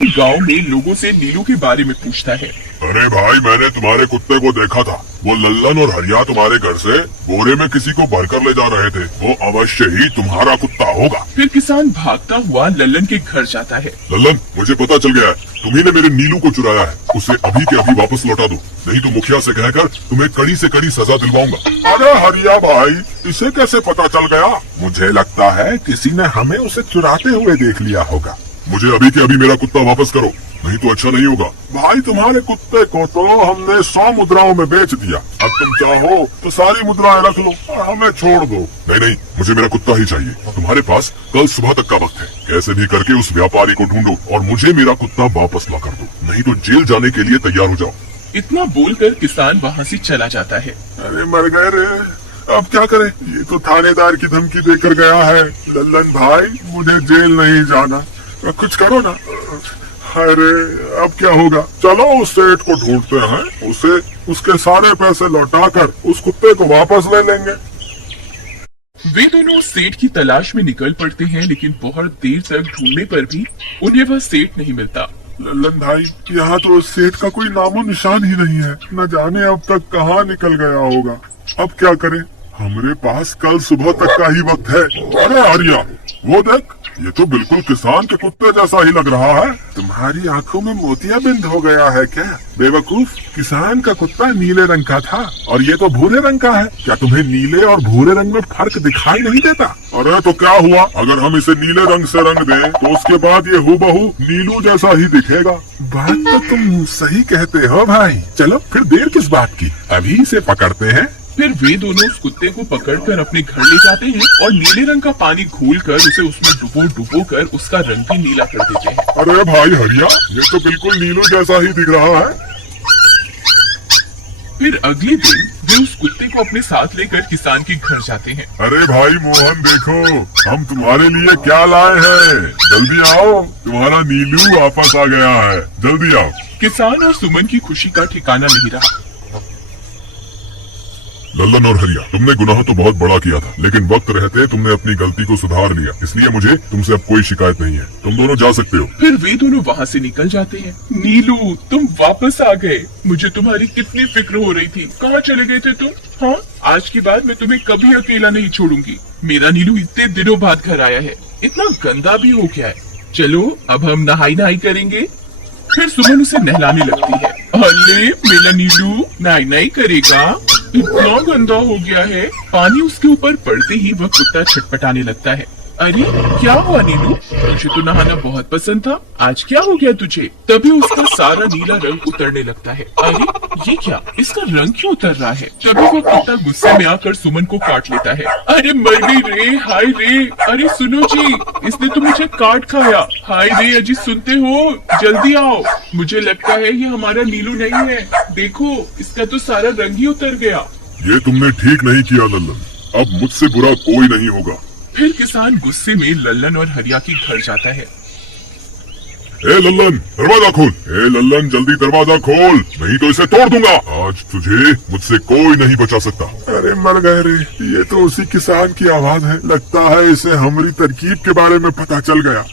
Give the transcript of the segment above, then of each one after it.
गांव में लोगों से नीलू के बारे में पूछता है। अरे भाई, मैंने तुम्हारे कुत्ते को देखा था। वो लल्लन और हरिया तुम्हारे घर से बोरे में किसी को भरकर ले जा रहे थे। वो अवश्य ही तुम्हारा कुत्ता होगा। फिर किसान भागता हुआ लल्लन के घर जाता है। लल्लन, मुझे पता चल गया है, तुम्ही ने मेरे नीलू को चुराया है। उसे अभी के अभी वापस लौटा दो, नहीं तो मुखिया से कहकर तुम्हें कड़ी से कड़ी सजा दिलवाऊंगा। अरे हरिया भाई, इसे कैसे पता चल गया? मुझे लगता है किसी ने हमें उसे चुराते हुए देख लिया होगा। मुझे अभी के अभी मेरा कुत्ता वापस करो, नहीं तो अच्छा नहीं होगा। भाई, तुम्हारे कुत्ते को तो हमने 100 मुद्राओं में बेच दिया। अब तुम चाहो तो सारी मुद्राएं रख लो और हमें छोड़ दो। नहीं नहीं, मुझे मेरा कुत्ता ही चाहिए। तुम्हारे पास कल सुबह तक का वक्त है। कैसे भी करके उस व्यापारी को ढूंढो और मुझे मेरा कुत्ता वापस ला कर दो, नहीं तो जेल जाने के लिए तैयार हो जाओ। इतना बोलकर किसान वहाँ से चला जाता है। अरे मर गए रे, अब क्या करें? ये तो थानेदार की धमकी देकर गया है। लल्लन भाई, मुझे जेल नहीं जाना, कुछ करो ना। अरे अब क्या होगा? चलो उस सेठ को ढूंढते हैं, उसे उसके सारे पैसे लौटाकर उस कुत्ते को वापस ले लेंगे। वे दोनों सेठ की तलाश में निकल पड़ते हैं, लेकिन बहुत देर तक ढूंढने पर भी उन्हें वह सेठ नहीं मिलता। लल्लन भाई, यहाँ तो सेठ का कोई नामो निशान ही नहीं है। न जाने अब तक कहाँ निकल गया होगा। अब क्या करें? हमारे पास कल सुबह तक का ही वक्त है। अरे आर्या, वो देख, ये तो बिल्कुल किसान के कुत्ते जैसा ही लग रहा है। तुम्हारी आंखों में मोतियाबिंद हो गया है क्या? बेवकूफ, किसान का कुत्ता नीले रंग का था और ये तो भूरे रंग का है। क्या तुम्हें नीले और भूरे रंग में फर्क दिखाई नहीं देता? अरे तो क्या हुआ, अगर हम इसे नीले रंग से रंग दें तो उसके बाद ये हूबहू नीलू जैसा ही दिखेगा। बात तो तुम सही कहते हो भाई। चलो फिर देर किस बात की, अभी इसे पकड़ते हैं। फिर वे दोनों उस कुत्ते को पकड़कर अपने घर ले जाते हैं और नीले रंग का पानी घोलकर उसे उसमें डुबो कर उसका रंग भी नीला कर देते हैं। अरे भाई हरिया, ये तो बिल्कुल नीलू जैसा ही दिख रहा है। फिर अगले दिन वे उस कुत्ते को अपने साथ लेकर किसान के घर जाते हैं। अरे भाई मोहन, देखो हम तुम्हारे लिए क्या लाए हैं। जल्दी आओ, तुम्हारा नीलू वापस आ गया है। जल्दी आओ। किसान और सुमन की खुशी का ठिकाना नहीं रहा। लल्लन और हरिया, तुमने गुनाह तो बहुत बड़ा किया था, लेकिन वक्त रहते तुमने अपनी गलती को सुधार लिया, इसलिए मुझे तुमसे अब कोई शिकायत नहीं है। तुम दोनों जा सकते हो। फिर वे दोनों वहाँ से निकल जाते हैं। नीलू, तुम वापस आ गए। मुझे तुम्हारी कितनी फिक्र हो रही थी। कहाँ चले गए थे तुम? हाँ, आज के बाद मैं तुम्हें कभी अकेला नहीं छोड़ूंगी। मेरा नीलू इतने दिनों बाद घर आया है, इतना गंदा भी हो गया है। चलो अब हम नहाई करेंगे। फिर सुमन उसे नहलाने लगती है। अरे मेरा नीलू नहाई करेगा? इतना गंदा हो गया है। पानी उसके ऊपर पड़ते ही वह कुत्ता छटपटाने लगता है। अरे क्या हुआ नीलू? तुझे तो नहाना बहुत पसंद था, आज क्या हो गया तुझे? तभी उसका सारा नीला रंग उतरने लगता है। अरे ये क्या, इसका रंग क्यों उतर रहा है? तभी वह कुत्ता गुस्से में आकर सुमन को काट लेता है। अरे मर गई रे, हाय रे। अरे सुनो जी, इसने तो मुझे काट खाया। हाय रे अजी, सुनते हो? जल्दी आओ, मुझे लगता है ये हमारा नीलू नहीं है। देखो, इसका तो सारा रंग ही उतर गया। ये तुमने ठीक नहीं किया लल्लन, अब मुझसे बुरा कोई नहीं होगा। फिर किसान गुस्से में लल्लन और हरिया के घर जाता है। ए लल्लन, दरवाजा खोल। ए लल्लन, जल्दी दरवाजा खोल, नहीं तो इसे तोड़ दूंगा। आज तुझे मुझसे कोई नहीं बचा सकता। अरे मर गए रे, ये तो उसी किसान की आवाज है। लगता है इसे हमारी तरकीब के बारे में पता चल गया।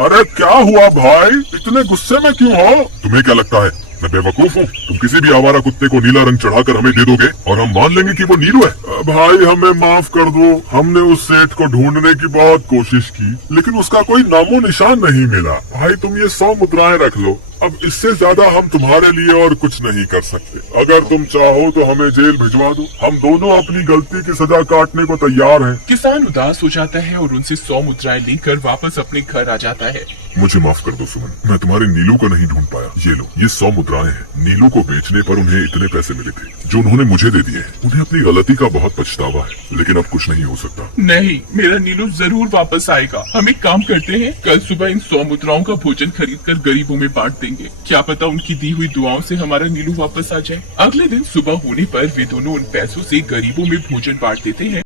अरे क्या हुआ भाई, इतने गुस्से में क्यों हो? तुम्हें क्या लगता है मैं बेवकूफ हूँ? तुम किसी भी आवारा कुत्ते को नीला रंग चढ़ाकर हमें दे दोगे और हम मान लेंगे कि वो नीलू है? भाई हमें माफ कर दो, हमने उस सेठ को ढूंढने की बहुत कोशिश की, लेकिन उसका कोई नामो निशान नहीं मिला। भाई तुम ये 100 मुद्राएं रख लो, अब इससे ज्यादा हम तुम्हारे लिए और कुछ नहीं कर सकते। अगर तुम चाहो तो हमें जेल भिजवा दो, हम दोनों अपनी गलती की सजा काटने को तैयार हैं। किसान उदास हो जाता है और उनसे 100 मुद्राएं लेकर वापस अपने घर आ जाता है। मुझे माफ कर दो सुमन, मैं तुम्हारे नीलू को नहीं ढूंढ पाया। ये लो, ये 100 मुद्राएं हैं। नीलू को बेचने पर उन्हें इतने पैसे मिले थे जो उन्होंने मुझे दे दिए हैं। उन्हें अपनी गलती का बहुत पछतावा है, लेकिन अब कुछ नहीं हो सकता। नहीं, मेरा नीलू जरूर वापस आएगा। हम एक काम करते हैं, कल सुबह इन 100 मुद्राओं का भोजन खरीद कर गरीबों में बांट देंगे। क्या पता उनकी दी हुई दुआओं से हमारा नीलू वापस आ जाए। अगले दिन सुबह होने पर वे दोनों उन पैसों से गरीबों में भोजन बांट देते हैं।